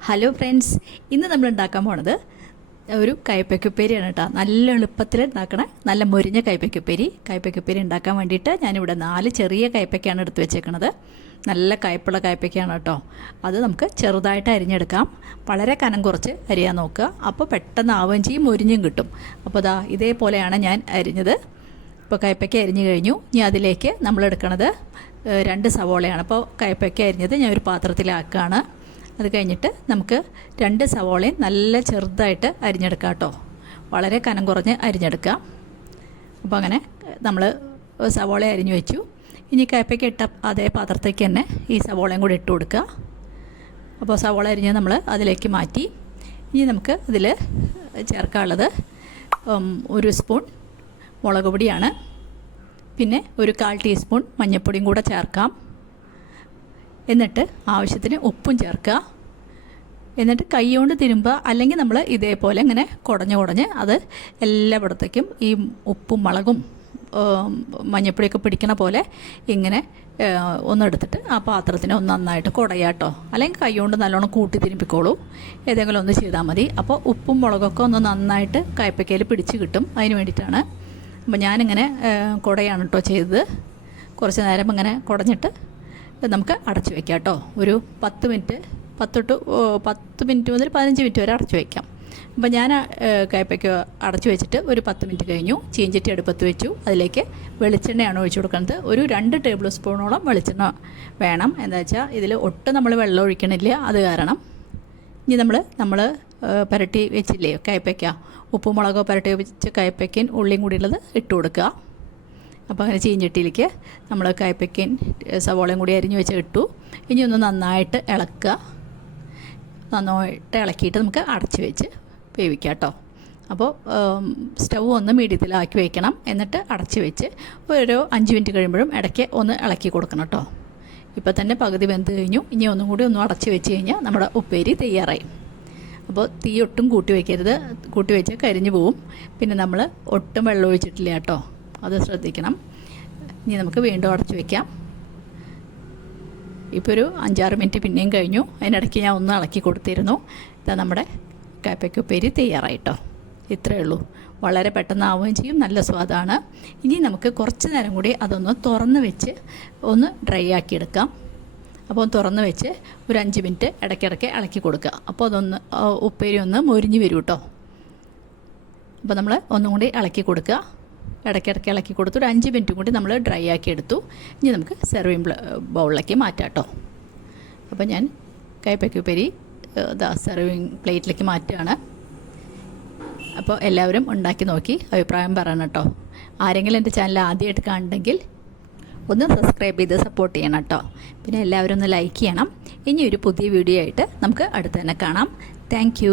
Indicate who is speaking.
Speaker 1: Hello friends ഇന്ന് നമ്മൾ ഉണ്ടാക്കാൻ പോണത് ഒരു കയ്പ്പയ്ക്കുപ്പേരിയാണ് കേട്ടോ നല്ല എളുപ്പത്തിൽ ഉണ്ടാക്കണ. നല്ല മുരിഞ്ഞ കയ്പ്പയ്ക്കുപ്പേരി കയ്പ്പയ്ക്കുപ്പേരി ഉണ്ടാക്കാൻ വേണ്ടിയിട്ട് ഞാനിവിടെ നാല് ചെറിയ കയ്പ്പയ്ക്കാണ് എടുത്ത് വെച്ചേക്കണത്. നല്ല കയ്പുള്ള കയ്പ്പയ്ക്കാണ് കേട്ടോ അത് നമുക്ക് ചെറുതായിട്ട് അരിഞ്ഞെടുക്കാം. വളരെ കനം കുറച്ച് അരിയാൻ നോക്കുക. അപ്പോൾ പെട്ടെന്ന് ആവുകയും ചെയ്യും മുരിഞ്ഞും കിട്ടും. അപ്പോൾ ദാ ഇതേപോലെയാണ് ഞാൻ അരിഞ്ഞത്. ഇപ്പോൾ കയ്പ്പയ്ക്ക അരിഞ്ഞു കഴിഞ്ഞു. ഇനി അതിലേക്ക് നമ്മൾ എടുക്കണത് രണ്ട് സവോളയാണ്. അപ്പോൾ കയ്പ്പയ്ക്ക അരിഞ്ഞത് ഞാൻ ഒരു പാത്രത്തിലാക്കുകയാണ്. അത് കഴിഞ്ഞിട്ട് നമുക്ക് രണ്ട് സവോളയും നല്ല ചെറുതായിട്ട് അരിഞ്ഞെടുക്കാം കേട്ടോ. വളരെ കനം കുറഞ്ഞ് അരിഞ്ഞെടുക്കാം. അപ്പോൾ അങ്ങനെ നമ്മൾ സവോള അരിഞ്ഞു വെച്ചു. ഇനി കയപ്പയ്ക്ക് ഇട്ട അതേ പാത്രത്തേക്ക് തന്നെ ഈ സവോളയും കൂടി ഇട്ട് കൊടുക്കുക. അപ്പോൾ സവോള അരിഞ്ഞ് നമ്മൾ അതിലേക്ക് മാറ്റി. ഇനി നമുക്ക് ഇതിൽ ചേർക്കാനുള്ളത് ഒരു സ്പൂൺ മുളക് പൊടിയാണ്. പിന്നെ ഒരു കാൽ ടീസ്പൂൺ മഞ്ഞൾപ്പൊടിയും കൂടെ ചേർക്കാം. എന്നിട്ട് ആവശ്യത്തിന് ഉപ്പും ചേർക്കുക. എന്നിട്ട് കൈ കൊണ്ട് തിരുമ്പുക അല്ലെങ്കിൽ നമ്മൾ ഇതേപോലെ ഇങ്ങനെ കുടഞ്ഞ് കുടഞ്ഞ് അത് എല്ലായിടത്തേക്കും ഈ ഉപ്പും മുളകും മഞ്ഞപ്പൊടിയൊക്കെ പിടിക്കണ പോലെ ഇങ്ങനെ ഒന്നെടുത്തിട്ട് ആ പാത്രത്തിനെ ഒന്ന് നന്നായിട്ട് കുടയാട്ടോ അല്ലെങ്കിൽ കൈകൊണ്ട് നല്ലോണം കൂട്ടി തിരുമ്പിക്കോളൂ. ഏതെങ്കിലും ഒന്ന് ചെയ്താൽ മതി. അപ്പോൾ ഉപ്പും മുളകൊക്കെ ഒന്ന് നന്നായിട്ട് കയ്പ്പയ്ക്കയിൽ പിടിച്ച് കിട്ടും. അതിന് വേണ്ടിയിട്ടാണ് അപ്പോൾ ഞാനിങ്ങനെ കുടയാണ് കേട്ടോ ചെയ്തത്. കുറച്ച് നേരം ഇങ്ങനെ കുടഞ്ഞിട്ട് നമുക്ക് അടച്ചു വെക്കാം കേട്ടോ. ഒരു പത്ത് മിനിറ്റ് പത്തൊട്ട് പത്ത് മിനിറ്റ് മുതൽ പതിനഞ്ച് മിനിറ്റ് വരെ അടച്ചു വയ്ക്കാം അപ്പോൾ ഞാൻ കയപ്പയ്ക്ക് അടച്ചു വെച്ചിട്ട് ഒരു പത്ത് മിനിറ്റ് കഴിഞ്ഞു. ചീഞ്ചട്ടി അടുപ്പത്ത് വെച്ചു. അതിലേക്ക് വെളിച്ചെണ്ണയാണ് ഒഴിച്ചു കൊടുക്കുന്നത്. ഒരു രണ്ട് ടേബിൾ സ്പൂണോളം വെളിച്ചെണ്ണ വേണം. എന്താ വെച്ചാൽ ഇതിൽ ഒട്ടും നമ്മൾ വെള്ളം ഒഴിക്കണില്ല. അത് കാരണം ഇനി നമ്മൾ നമ്മൾ പുരട്ടി വെച്ചില്ലേ കയപ്പയ്ക്ക? ഉപ്പും മുളകോ പുരട്ടി വെച്ച് കയ്പ്പയ്ക്കൻ ഉള്ളിയും കൂടിയുള്ളത് ഇട്ട് കൊടുക്കുക. അപ്പോൾ അങ്ങനെ ചീഞ്ചട്ടിയിലേക്ക് നമ്മൾ കയ്പ്പയ്ക്കൻ സവോളയും കൂടി അരിഞ്ഞ് വെച്ച് ഇട്ടു. ഇനി ഒന്ന് നന്നായിട്ട് ഇളക്കുക നന്നായിട്ട് ഇളക്കിയിട്ട് നമുക്ക് അടച്ച് വെച്ച് വേവിക്കാം കേട്ടോ അപ്പോൾ സ്റ്റൗ ഒന്ന് മീഡിയത്തിലാക്കി വയ്ക്കണം എന്നിട്ട് അടച്ച് വെച്ച് ഒരു അഞ്ച് മിനിറ്റ് കഴിയുമ്പോഴും ഇടയ്ക്ക് ഒന്ന് ഇളക്കി കൊടുക്കണം കേട്ടോ ഇപ്പോൾ തന്നെ പകുതി വെന്ത് കഴിഞ്ഞു. ഇനി ഒന്നും കൂടി ഒന്ന് അടച്ച് വെച്ച് കഴിഞ്ഞാൽ നമ്മുടെ ഉപ്പേരി തയ്യാറായി. അപ്പോൾ തീ ഒട്ടും കൂട്ടി വയ്ക്കരുത് കൂട്ടി വെച്ച് കരിഞ്ഞു പോവും. പിന്നെ നമ്മൾ ഒട്ടും വെള്ളം ഒഴിച്ചിട്ടില്ല കേട്ടോ അത് ശ്രദ്ധിക്കണം. ഇനി നമുക്ക് വീണ്ടും അടച്ചു വയ്ക്കാം ഇപ്പോൾ ഒരു അഞ്ചാറ് മിനിറ്റ് പിന്നെയും കഴിഞ്ഞു. അതിനിടയ്ക്ക് ഞാൻ ഒന്ന് ഇളക്കി കൊടുത്തിരുന്നു. ഇതാ നമ്മുടെ കയ്പ്പയ്ക്കുപ്പേരി തയ്യാറായിട്ടോ. ഇത്രയേ ഉള്ളൂ. വളരെ പെട്ടെന്ന് ആവുകയും ചെയ്യും. നല്ല സ്വാദാണ്. ഇനി നമുക്ക് കുറച്ച് നേരം കൂടി അതൊന്ന് തുറന്ന് വെച്ച് ഒന്ന് ഡ്രൈ ആക്കി എടുക്കാം. അപ്പോൾ തുറന്ന് വെച്ച് ഒരു അഞ്ച് മിനിറ്റ് ഇടയ്ക്കിടയ്ക്ക് ഇളക്കി കൊടുക്കുക. അപ്പോൾ അതൊന്ന് ഉപ്പേരി ഒന്ന് മൊരിഞ്ഞ് വരും കേട്ടോ. അപ്പോൾ നമ്മൾ ഒന്നും കൂടി ഇളക്കി കൊടുക്കുക. ഇടയ്ക്കിടയ്ക്ക് ഇളക്കി കൊടുത്തു. ഒരു അഞ്ച് മിനിറ്റും കൂടി നമ്മൾ ഡ്രൈ ആക്കി എടുത്തു. ഇനി നമുക്ക് സെർവിങ് ബൗളിലേക്ക് മാറ്റാം കേട്ടോ അപ്പോൾ ഞാൻ കൈപ്പയ്ക്കുപ്പേരി ഇതാ സെർവിങ് പ്ലേറ്റിലേക്ക് മാറ്റുകയാണ്. അപ്പോൾ എല്ലാവരും ഉണ്ടാക്കി നോക്കി അഭിപ്രായം പറയണം കേട്ടോ ആരെങ്കിലും എന്റെ ചാനൽ ആദ്യമായിട്ട് കാണുന്നെങ്കിൽ ഒന്ന് സബ്സ്ക്രൈബ് ചെയ്ത് സപ്പോർട്ട് ചെയ്യണം കേട്ടോ പിന്നെ എല്ലാവരും ഒന്ന് ലൈക്ക് ചെയ്യണം. ഇനി ഒരു പുതിയ വീഡിയോ ആയിട്ട് നമുക്ക് അടുത്ത് തന്നെ കാണാം. താങ്ക്